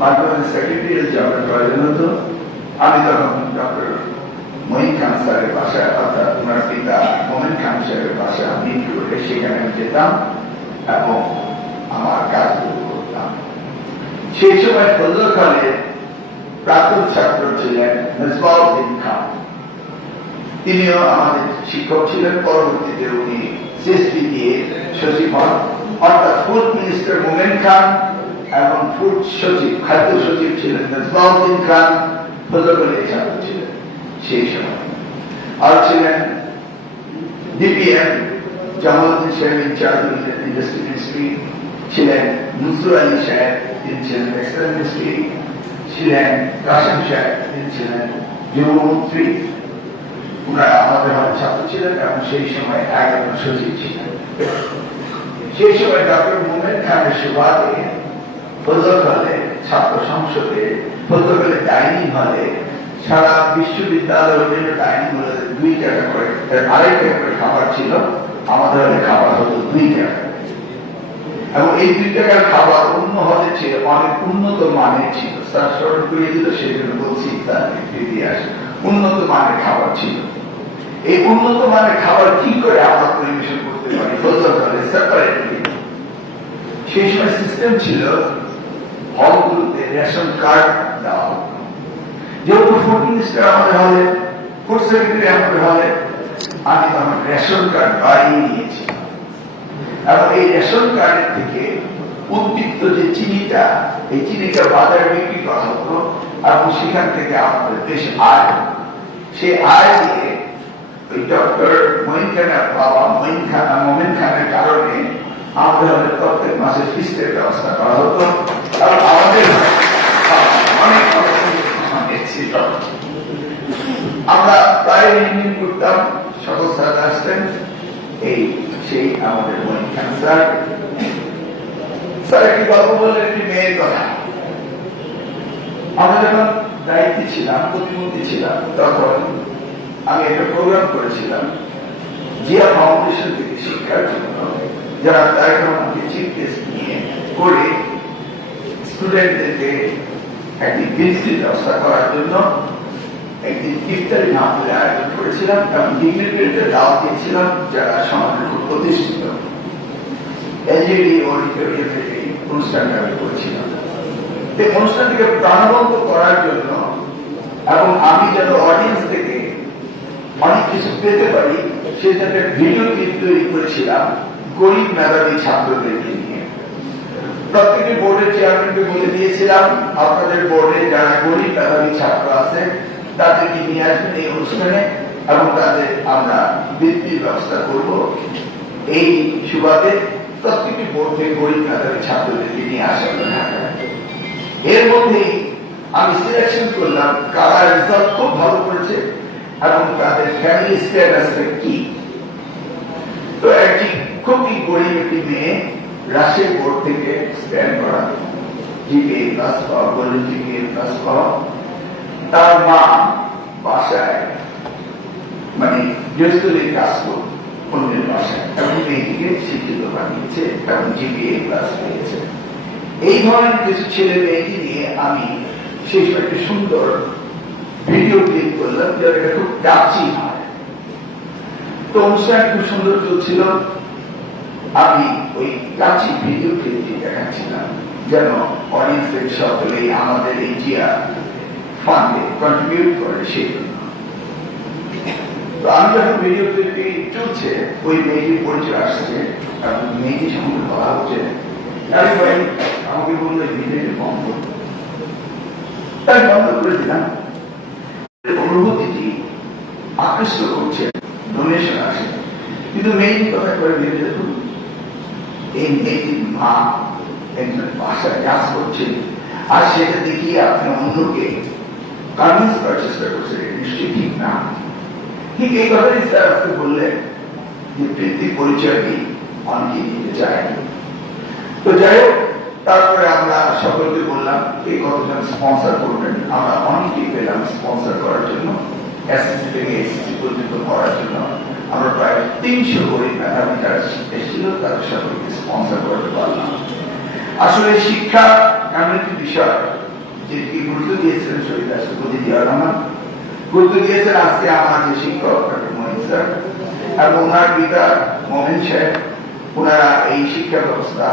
মাঝে মাঝে সেক্রেটারিয়াল জবের প্রয়োজন হতো। আমি তখন ডক্টর মঈন খান স্যারের বাসায়, অর্থাৎ ওনার পিতা মোমেন খান সাহেবের বাসায় মিট করে সেখানে আমি যেতাম এবং আমার কাজগুলো করতাম। সেই সময় ফজলখালে প্রাক্তন ছাত্র ছিলেন মেজবাউদ্দিন খান, তিনিও আমাদের শিক্ষক ছিলেন। পরবর্তীতে উনি সিএসপি দিয়ে সচিব হন, অর্থাৎ ফুড মিনিস্টার মোমেন খান এবং ফুড সচিব খাদ্য সচিব ছিলেন মেজবাউদ্দিন খান, ফজলখালীর ছাত্র ছিলেন সেই সময়। আর ছিলেন ডিপিএম জামালউদ্দিন সাহেব ইনচার্জ ইন্ডাস্ট্রি মিনিস্ট্রি, ছিলেন নজরুল আলী সাহেব, তিনি ছিলেন টেক্সটাইল মিনিস্ট্রি, ছিলেন কাসেম সাহেব, তিনি ছিলেন যুবমন্ত্রী। ওনারা আমাদের ছাত্র ছিলেন এবং সেই সময় একজন সচিব ছিলেন। সেই সময় ডক্টর মোমেন খানের সুবাদে ফজলখালে ছাত্র সংসদে, ফজলখালে ডাইনিং হলে, সারা বিশ্ববিদ্যালয়ের বিভিন্ন ডাইনিং হলে 2 টাকা করে, 2.5 টাকা করে খাবার ছিল। আমাদের হলে খাবার হতো 2 টাকা, এবং এই 2 টাকার খাবার অন্য হলে ছিল অনেক উন্নত মানের ছিল। স্যার স্মরণ করিয়ে দিল, সেই জন্য বলছি তার ইতিহাস। উন্নত মানের খাবার ছিল। এই উন্নত মানের খাবার কি করে আমরা পরিবেশন করতে পারি ফজলখালে সেপারেটলি? সেই সময় সিস্টেম ছিল হলগুলোতে রেশন কার্ড দেওয়া হতো। যেহেতু ফুড মিনিস্টার আমাদের হলে, ফুড সেক্রেটারি আমাদের হলে, আমি তখন রেশন কার্ড বাড়িয়ে নিয়েছি এবং এই রেশন কার্ডের থেকে উদ্বৃত্ত যে চিনিটা, এই চিনিটা বাজারে বিক্রি করা হতো এবং সেখান থেকে আমাদের বেশ আয়, সেই আয় দিয়ে ওই ডক্টর মঈন খানের বাবা মোমেন খানের কারণে আমাদের হলে প্রত্যেক মাসে ফিস্টের ব্যবস্থা করা হতো এবং আমাদের অনেক ছিল। আমরা প্রায় রিনিউ করতাম, সকল স্যার আসতেন। এই সেই আমাদের মঈন খান স্যার একটি গল্প বললেন একটি মেয়ের কথা। আমরা যখন দায়িত্বে ছিলাম, প্রতিমন্ত্রী ছিলাম, তখন আমি একটা প্রোগ্রাম করেছিলাম জিয়া ফাউন্ডেশন থেকে শিক্ষার জন্য, যারা তারেক রহমানকে চিফ গেস্ট নিয়ে করে স্টুডেন্টদেরকে একটি বৃত্তির ব্যবস্থা করার জন্য একদিন ইফতারি মাহফিলের আয়োজন করেছিলাম এবং ডিগ্নিটারিদের দাওয়াত দিয়েছিলাম যারা সমাজের খুব প্রতিষ্ঠিত। এলজেডি অডিটোরিয়ামে এই অনুষ্ঠানটা আমি করেছিলাম। এই অনুষ্ঠানটিকে প্রাণবন্ত করার জন্য এবং আমি যেন অডিয়েন্স থেকে অনেক কিছু পেতে পারি, সেজন্য ভিডিও ক্লিপ তৈরি করেছিলাম গরিব মেধাবী ছাত্রদেরকে নিয়ে। প্রত্যেকের বোর্ডের চেয়ারম্যানকে বলে দিয়েছিলাম, আপনাদের বোর্ডে যারা গরিব মেধাবী ছাত্র আছে তাদেরকে নিয়ে আসবেন এই অনুষ্ঠানে এবং তাদের আমরা বৃত্তির ব্যবস্থা করব। এই সুবাদে প্রত্যেকটি বোর্ড থেকে গরিব মেধাবী ছাত্রদেরকে নিয়ে আসা। এর মধ্যেই আমি সিলেকশন করলাম কারা রেজাল্ট খুব ভালো করেছে এবং তাদের ফ্যামিলি স্ট্যাটাসটা কি। তো একটি খুবই গরিব একটি মেয়ে রাজশাহী বোর্ড থেকে স্ট্যান্ড করা, জিপিএ প্লাস পাওয়া, গোল্ডেন জিপিএ প্লাস পাওয়া। তার মা বাসায় মানে গৃহস্থলীর কাজ করত অন্যের বাসায় এবং মেয়েটিকে শিক্ষিত বানিয়েছে এবং জিপিএ প্লাস পেয়েছে। এই ধরনের কিছু ছেলে মেয়েকে নিয়ে আমি সেই সময় একটি সুন্দর ভিডিও ক্লিপ করলাম, যেটা এটা খুব টাচি হয়। তো অনুষ্ঠান খুব সুন্দর চলছিল। আমি ওই টাচি ভিডিও ক্লিপটি দেখাচ্ছিলাম যেন অডিয়েন্সের সকলেই আমাদের এই জিয়া ফান্ডে কন্ট্রিবিউট করে সেই জন্য। তো আমি যখন ভিডিও ক্লিপটি চলছে, ওই মেয়েটির পরিচয় আসছে এবং মেয়েটির সঙ্গে বলা হচ্ছে, আরে ভাই আমাকে বললো ভিডিওটি বন্ধ, তাই বন্ধ করে দিলাম। অনুভূতিটি আকৃষ্ট করছে, ডোনেশন আসে, কিন্তু মেইন কথা করে ভেবে দেখুন, এই মেয়েটির মা একজন বাসায় কাজ করছে আর সেটা দেখিয়ে আপনি অন্যকে কনভিন্স করার চেষ্টা করছে, নিশ্চয়ই ঠিক না। ঠিক এই কথাই স্যার আজকে বললেন যে বৃত্তির পরিচয়টি অনেকেই নিতে চায়। তো যাই হোক, তারপরে আমরা সকলকে বললাম এই কতজন স্পন্সর করবেন। আমরা অনেকেই পেলাম স্পন্সর করার জন্য, এসএসসি থেকে এসএসসি পর্যন্ত করার জন্য আমরা প্রায় 300 গরিব মেধাবী যারা এসেছিল তাদের সকলকে স্পন্সর করতে পারলাম। আসলে শিক্ষা এমন একটি বিষয় যেটি গুরুত্ব দিয়েছিলেন শহীদ রাষ্ট্রপতি জিয়াউর রহমান, গুরুত্ব দিয়েছেন আজকে আমার যে শিক্ষক ডক্টর মহিন স্যার এবং ওনার পিতা মোমেন সাহেব। ওনারা এই শিক্ষা ব্যবস্থা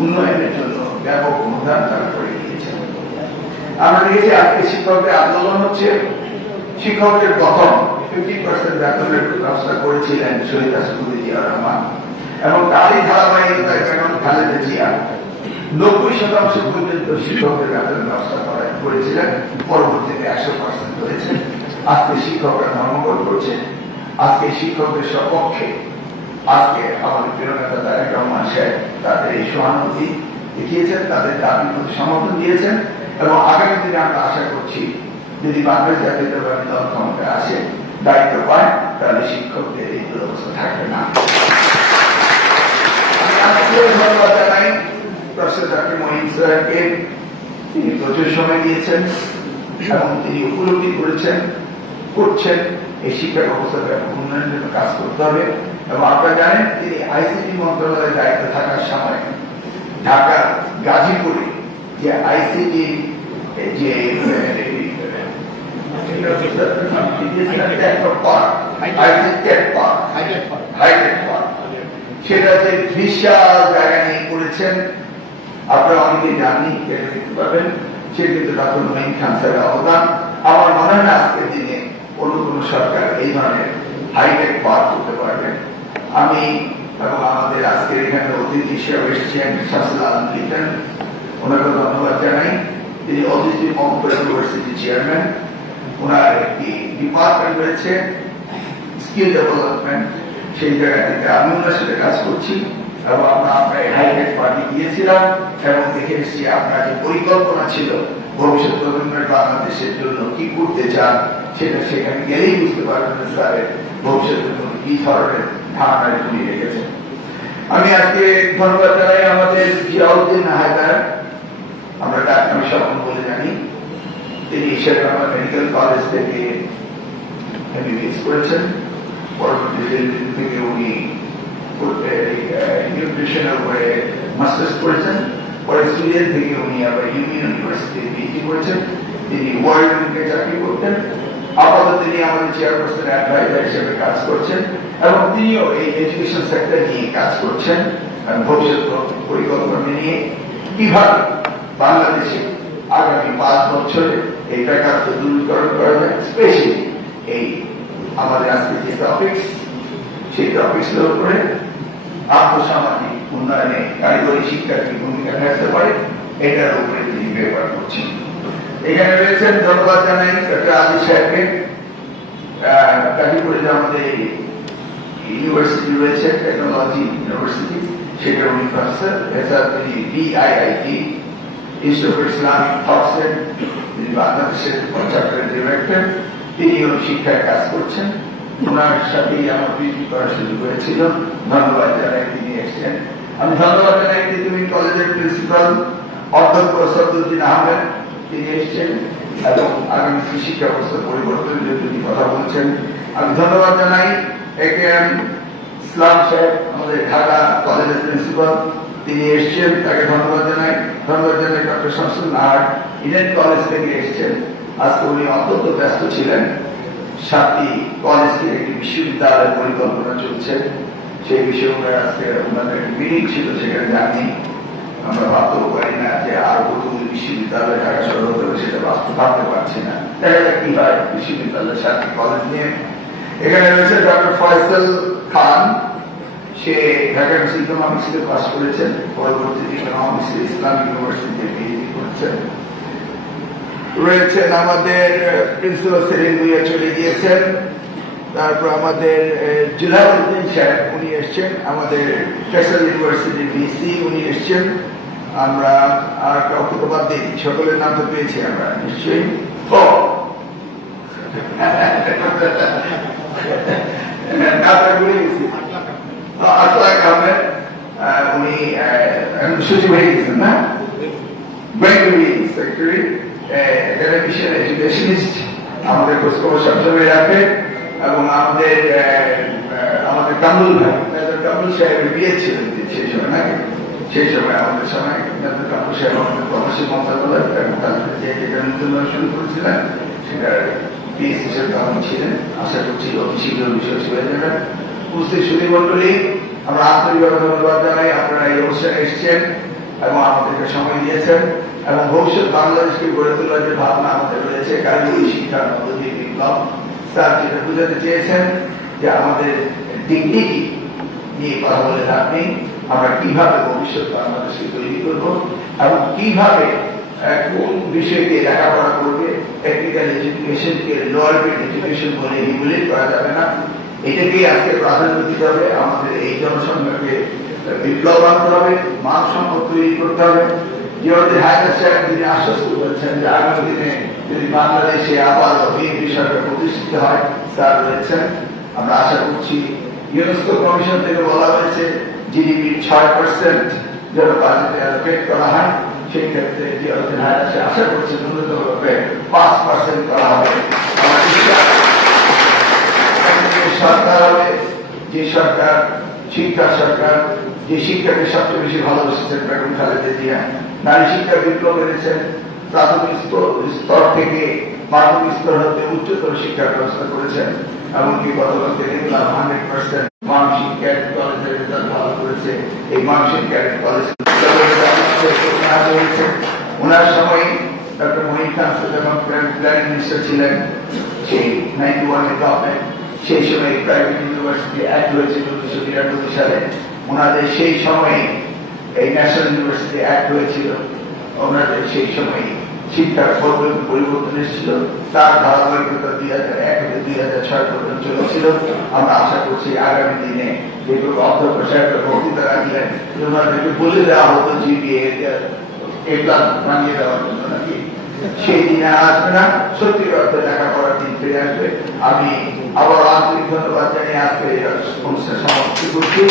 উন্নয়নের জন্য ব্যাপক অনুদান তারা করে দিয়েছেন। আমরা দেখেছি আজকে শিক্ষকদের আন্দোলন হচ্ছে, শিক্ষকদের গঠন 50% বেতনের ব্যবস্থা করেছিলেন শহীদ রাষ্ট্রপতি জিয়াউর রহমান এবং তারই ধারাবাহিকতায় বেগম খালেদা জিয়া 90% পর্যন্ত শিক্ষকদের বেতনের ব্যবস্থা করেছিলেন। পরবর্তীতে 100% করেছেন। আজকে শিক্ষকরা ধর্মঘট করছে, আজকে শিক্ষকদের সপক্ষে আজকে আমাদের প্রিয় নেতা তারেক রহমান সাহেব তাদের এই সহানুভূতি দেখিয়েছেন, তাদের দাবির প্রতি সমর্থন দিয়েছেন এবং আগামী দিনে আমরা আশা করছি যদি বাংলাদেশ জাতীয়তাবাদী দল ক্ষমতায় আসে, দায়িত্ব পায়, তাহলে শিক্ষকদের এই দুরবস্থা থাকবে না। ধন্যবাদ জানাই প্রফেসর ডক্টর মহিন স্যারকে। তিনি প্রচুর সময় দিয়েছেন এবং তিনি উপলব্ধি করেছেন, করছেন এই শিক্ষা ব্যবস্থার ব্যাপক উন্নয়নের জন্য কাজ করতে হবে। এবং আপনারা জানেন তিনি আইসিটি মন্ত্রণালয়ের দায়িত্বে থাকার সময় ঢাকার গাজীপুরে যে আইসিটি যে সেটা যে বিশাল জায়গা নিয়ে করেছেন, আপনারা অনেকেই জানেন, দেখতে পাবেন সে কিন্তু ডক্টর মহিন খান স্যারের অবদান। আমার মনে হয় না আজকের দিনে অন্য কোন সরকার এই ধরনের হাইটেক পার্ক করতে পারবেন। আমি এবং আমাদের আজকের এখানে অতিথি হিসেবে এসেছেন শামসুল আলম লিটন, ওনাকে ধন্যবাদ জানাই। তিনি অতিথি মমতা ইউনিভার্সিটি চেয়ারম্যান। ওনার একটি ডিপার্টমেন্ট রয়েছে স্কিল ডেভেলপমেন্ট, সেই জায়গা থেকে আমি ওনার সাথে কাজ করছি এবং আমরা হাইটেক পার্টি গিয়েছিলাম এবং দেখে এসেছি আপনার যে পরিকল্পনা ছিল ভবিষ্যৎ প্রজন্মের বাংলাদেশের জন্য কি করতে চান, সেটা সেখানে গেলেই বুঝতে পারবেন স্যারের ভবিষ্যতের জন্য কি ধরনের ধারণা তিনি রেখেছেন। আমি আজকে ধন্যবাদ জানাই আমাদের জিয়াউদ্দিন হায়দার, আমরা তাকে আমি স্বপ্ন বলে জানি। তিনি শেরবাংলা মেডিকেল কলেজ থেকে এমবিবিএস করেছেন। পরবর্তী থেকে উনি নিউট্রিশনের উপরে মাস্টার্স করেছেন। পরে সুইডেন থেকে উনি আবার ইউনিয়ন ইউনিভার্সিটি পিএইচডি করেছেন। তিনি ওয়ার্ল্ড ব্যাংকে চাকরি করতেন। আপাতত তিনি আমাদের চেয়ারপারসন অ্যাডভাইজার হিসেবে কাজ করছেন এবং তিনিও এই এডুকেশন সেক্টর নিয়ে কাজ করছেন ভবিষ্যৎ পরিকল্পনা নিয়ে কিভাবে বাংলাদেশে আগামী 5 বছরে এই বেকারত্ব দূরীকরণ করা যায়। স্পেশালি এই আমাদের আজকে যে টপিকস, সেই টপিকসের উপরে আর্থসামাজিক উন্নয়নে কারিগরি শিক্ষার কি ভূমিকা থাকতে পারে, এটার উপরে তিনি ব্যবহার করছেন। এখানে রয়েছেন, ধন্যবাদ জানাই ডক্টর আলী সাহেবকে। গাজীপুরে যে আমাদের ইউনিভার্সিটি রয়েছে, টেকনোলজি ইউনিভার্সিটি, সেটার উনি প্রফেসর। এছাড়া তিনি বিআইআইটি ইনস্টিটিউট অফ ইসলামিক থটসের তিনি বাংলাদেশের চ্যাপ্টারের ডিরেক্টর। তিনিও শিক্ষায় কাজ করছেন। ওনার সাথেই আমার পিএইচডি করার সুযোগ হয়েছিল। ধন্যবাদ জানাই তিনি এসেছেন। আমি ধন্যবাদ জানাই তুমি কলেজের প্রিন্সিপাল অধ্যক্ষ সদুদ্দিন আহমেদ, তিনি এসেছেন এবং আগামী শিক্ষা ব্যবস্থার পরিবর্তনের জন্য তিনি কথা বলছেন। আমি ধন্যবাদ জানাই একেএম ইসলাম সাহেব, আমাদের ঢাকা কলেজের প্রিন্সিপাল, তিনি এসেছেন, তাকে ধন্যবাদ জানাই। ধন্যবাদ জানাই doctor Shamsul Nahar, Eden college থেকে এসেছেন। আজকে উনি অত্যন্ত ব্যস্ত ছিলেন। 7টি কলেজ থেকে একটি বিশ্ববিদ্যালয়ের পরিকল্পনা চলছে, সেই বিষয়ে আজকে ওনাদের মিটিং ছিল, সেখানে জানি আমরা ভাবতেও পারি না যে আর কতগুলি বিশ্ববিদ্যালয় ঢাকা শহর হতে হবে, সেটা ভাবতে পারছি না। দেখা যাক কি হয় বিশ্ববিদ্যালয়ের 7টি কলেজ নিয়ে। এখানে রয়েছে ডক্টর ফয়সাল খান, সে ঢাকা ইকোনমিক্স থেকে পাস করেছেন, পরবর্তীতে ইকোনমিক্স ইসলামিক ইউনিভার্সিটিতে পিএইচডি করেছেন। রয়েছেন আমাদের প্রিন্সিপাল সেলিম ভুইয়া, চলে গিয়েছেন। তারপর আমাদের জুলাউদ্দিন সাহেব, উনি এসছেন। আমাদের টেক্সাস ইউনিভার্সিটির ভিসি, উনি এসছেন। আমরা আর কাউকে তো বাদ দিই, সকলের নাম তো পেয়েছি আমরা নিশ্চয়ই। উনি সচিব হয়ে গেছেন না, সেক্রেটারি একাডেমিশিয়ান এডুকেশনিস্ট, আমাদের খোঁজখবর সবসময় রাখে। এবং আমাদের কামরুল ভাই, কামরুল সাহেবের বিয়ে ছিলেন সেই সময় নাকি, সেই সময় আমাদের সময় আমাদের প্রবাসী মন্ত্রণালয় এবং তাদের যে নতুন শুরু করেছিলেন সেটার পিএস হিসেবে আপনি ছিলেন। আশা করছি অতি শীঘ্র বিষয় হয়ে যাবেন। উপস্থিত সুধীমণ্ডলী, আমরা আন্তরিকভাবে ধন্যবাদ জানাই, আপনারা এই অনুষ্ঠানে এসেছেন এবং আমাদেরকে সময় দিয়েছেন এবং ভবিষ্যৎ বাংলাদেশকে গড়ে তোলার যে ভাবনা আমাদের রয়েছে কারিগরি শিক্ষার মধ্য দিয়ে বিপ্লব, স্যার যেটা বুঝাতে চেয়েছেন যে আমাদের ডিগনিটি নিয়ে কথা বলে লাভ নেই, আমরা কিভাবে ভবিষ্যৎ বাংলাদেশকে তৈরি করবো এবং কিভাবে কোন বিষয়কে লেখাপড়া করবে, টেকনিক্যাল এডুকেশনকে লোয়ার গ্রেড এডুকেশন বলে রেগুলেট করা যাবে না, এটাকেই আজকে প্রাধান্য দিতে হবে। আমাদের এই জনসংখ্যাকে বিপ্লব আনতে হবে, মানব সম্পদ তৈরি করতে হবে। যেহেতু হায়দার সাহেব তিনি আশ্বস্ত করেছেন যে আগামী দিনে যদি বাংলাদেশে আবার বিএনপি সরকার প্রতিষ্ঠিত হয়, স্যার রয়েছেন। আমরা আশা করছি ইউনেস্কো কমিশন থেকে বলা হয়েছে জিডিপির 6% যেন বাজেটে অ্যালোকেট করা হয়। সেই ক্ষেত্রে জিয়াউদ্দিন হায়দার সাহেব আশা করছে ন্যূনতমভাবে 5% করা হবে। আমার বিশ্বাস সরকার হবে যে সরকার, শিক্ষা সরকার, যে শিক্ষাকে সবচেয়ে বেশি ভালোবেসেছেন বেগম খালেদা জিয়া, নারী শিক্ষা বিপ্লব এনেছেন, প্রাথমিক স্তর থেকে মাধ্যমিক স্তর হতে উচ্চতর শিক্ষার ব্যবস্থা করেছেন। এমনকি গতকালকে দেখলাম 100% মানসিক ক্যাডেট কলেজের রেজাল্ট ভালো করেছে। এই মানসিক ক্যাডেট কলেজ ওনার সময় ডক্টর মহিন খান যখন প্ল্যানিং মিনিস্টার ছিলেন, সেই 91 গভর্নমেন্ট, সেই সময় প্রাইভেট ইউনিভার্সিটি অ্যাক্ট হয়েছিল 1992 সালে। ওনাদের সেই সময়ে এই ন্যাশনাল ইউনিভার্সিটি অ্যাক্ট হয়েছিল। ওনাদের সেই সময় শিক্ষার পরিবর্তন এসেছিল, তার ধারাবাহিকতা 2001 থেকে 2006 পর্যন্ত চলেছিল। আমরা আশা করছি আগামী দিনে যেগুলো অধ্যক্ষ সাহেবরা বক্তৃতা রাখলেন, ওনাদেরকে বলে দেওয়া হতো জিপিএ বানিয়ে দেওয়ার জন্য নাকি, সেই দিনে আসবে না, সত্যির অর্থে লেখাপড়ার দিন ফিরে আসবে। আমি আবার আন্তরিক ধন্যবাদ জানিয়ে আজকে অনুষ্ঠান সমাপ্তি করছি।